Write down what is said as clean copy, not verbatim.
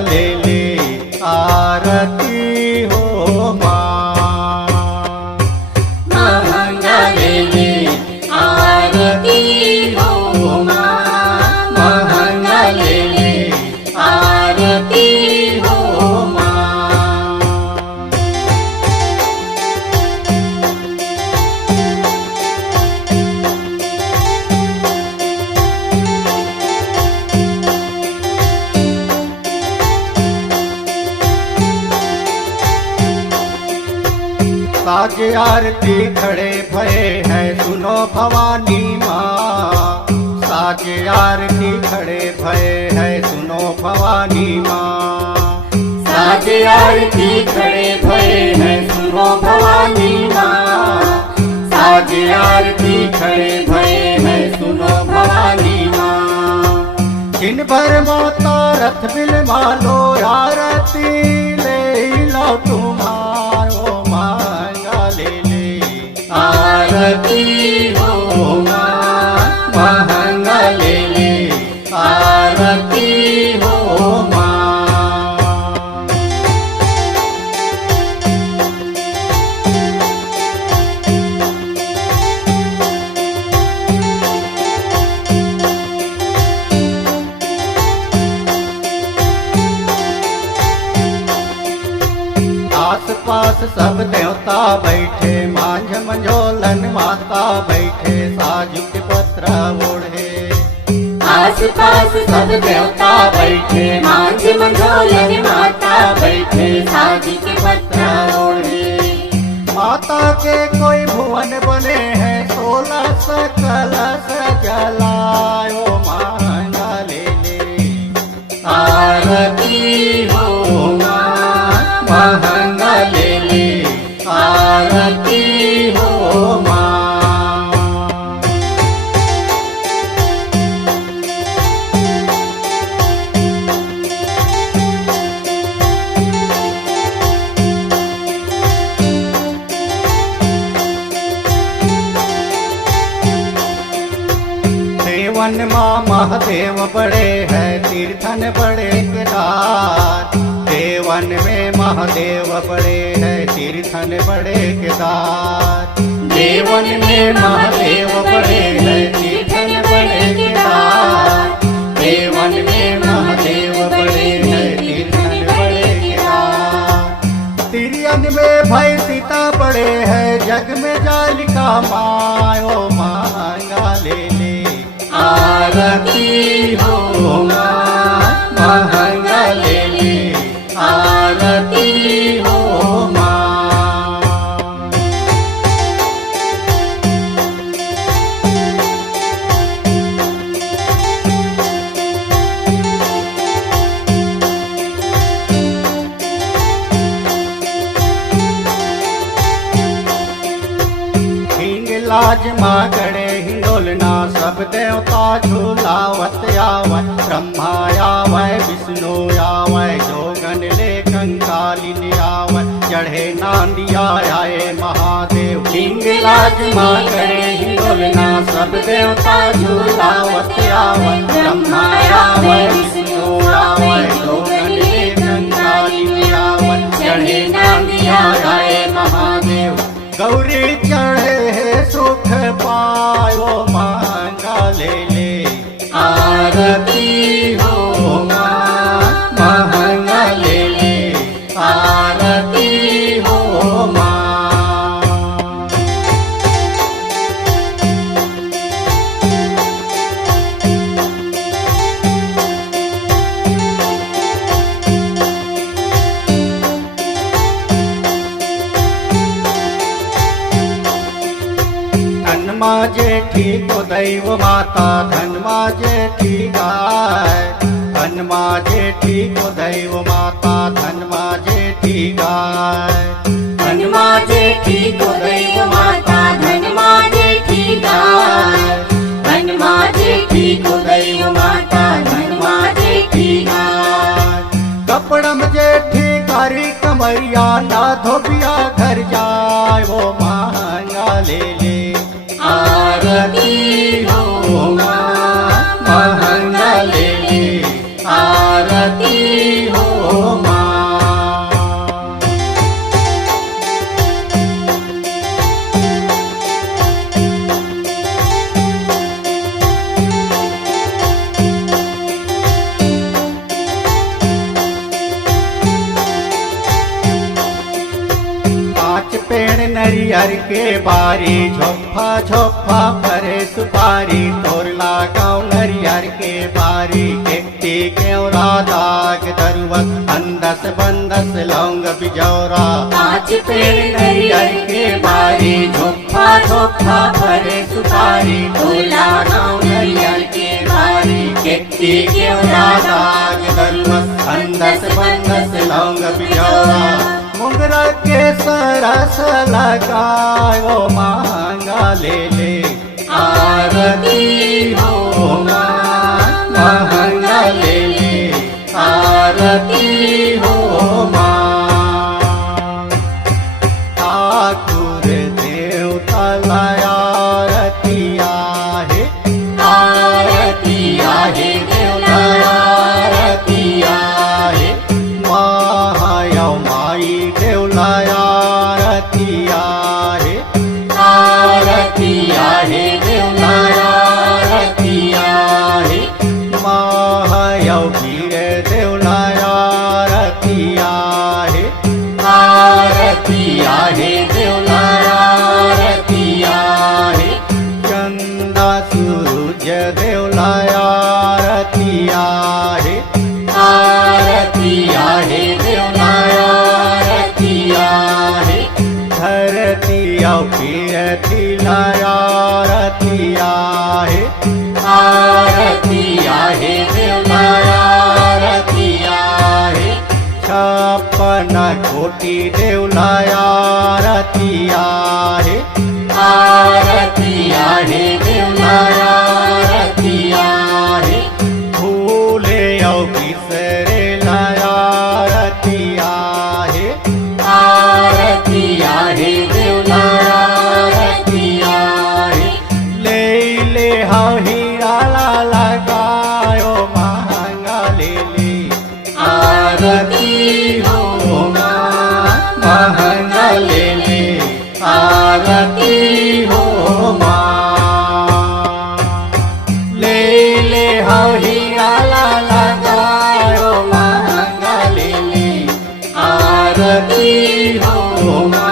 ले ले आरती हो माँ। महंगा ले ले आरती हो माँ, महंगा ले ले आरती हो माँ। साज आरती खड़े भये हैं सुनो भवानी माँ। साज आरती खड़े भये हैं सुनो भवानी माँ। साज आरती खड़े भये हैं सुनो भवानी माँ, साज आरती खड़े भये हैं सुनो भवानी माँ। दिन भर माता रथ बिल मालो आरती ले लो तुम्हारो महंगा ले ले आरती हो माँ, महंगा ले ले आरती हो माँ। आस पास सब देवता बैठे मांझ मंझोलन माता बैठे साजुक पत्र ओढ़े। आस पास सब देवता बैठे मांझ मंझोलन माता बैठे साजी के पत्रा ओढ़े। माता के कोई भुवन बने हैं 16 कलश जलायो महंगा ले ले आरती हो माँ, महंगा ले ले आरती हो माँ। देवन माँ महादेव बड़े हैं तीर्थन बड़े केदार। देवन में महादेव बड़े हैं तीर्थन बड़े केदार। देवन में महादेव बड़े हैं तीर्थन बड़े केदार। देवन में महादेव बड़े हैं तीर्थन बड़े केदार। तिरियन में भय सीता बड़े हैं जग में जालिका मायो महंगा ले ले आरती हो माँ, महंगा ले ले आरती हो माँ। लाज माँ गणे हिंडोलना सब देवता झूलावत आवे। ब्रह्मा आवे विष्णु आवे जोगन ले कंकालिन आवे। चढ़े नांदिया आए महादेव हिंगलाज माँ गणे हिंडोलना सब देवता झूलावत आवे। ब्रह्मा आवे विष्णु आवे जोगन ले कंकालिन आवे। चढ़े नांदिया आए महादेव। गौरी चढ़े है सुख पायो महंगा ले ले आरती हो माँ, महंगा ले ले आरती हो माँ। धनमा जेठी को दैव माता धनमा जेठी गाय। धनमा जेठी को दैव माता धनमा जेठी गाय। धनमा जेठी को दैव माता धनमा जेठी गाय। धनमा जेठी को दैव माता धनमा जेठी गाय। कपड़म जेठी कारी कमैया ना धोबिया घर जाए वो महंगा ले ले आरती हो माँ, महंगा ले ले आरती आरती हो माँ। पांच पेड़ नरियर के बारी झोफा झोफा भरे सुपारी तोर लगाओ नरियर के बारी केती केवरा दाग दरुवस अंदस बंदस लौंग बिजौरा। पांच पेड़ नरियर के बारी झोफा झोफा भरे सुपारी तोला गाँव नरियर के बारी केती केवरा दाग दरुवस अंदस बंदस लौंग बिजौरा। मुंगरा के सरस लगाओ महंगा ले ले आरती हो माँ महंगा ले ले आरती हो माँ। ठाकुर देवता आरती आहे आरती आहे देवला आरती आहे महायव माई देवला आरती आहे आरती आहे देवला आरती आहे महायव वीर देवला आरती आहे आरती आहे देवला आरती आहे चंदा सूरज देवला आरती आहे आरती आहे देवला आरती आहे धरती पीरथिला आरती आहे आरती आहे देवला आरती आहे छप्पन कोटी देवला आरती आहे आरती आहे देवला आरती आहे फूले विसरेला आरती आहे आरती आहे देवला आरती आहे ले हाव हिराला लगायो महंगा ले ले आरती हो माँ महंगा ले ले आरती हो माँ। ले हाव हिराला लगायो महंगा ले ले आरती हो माँ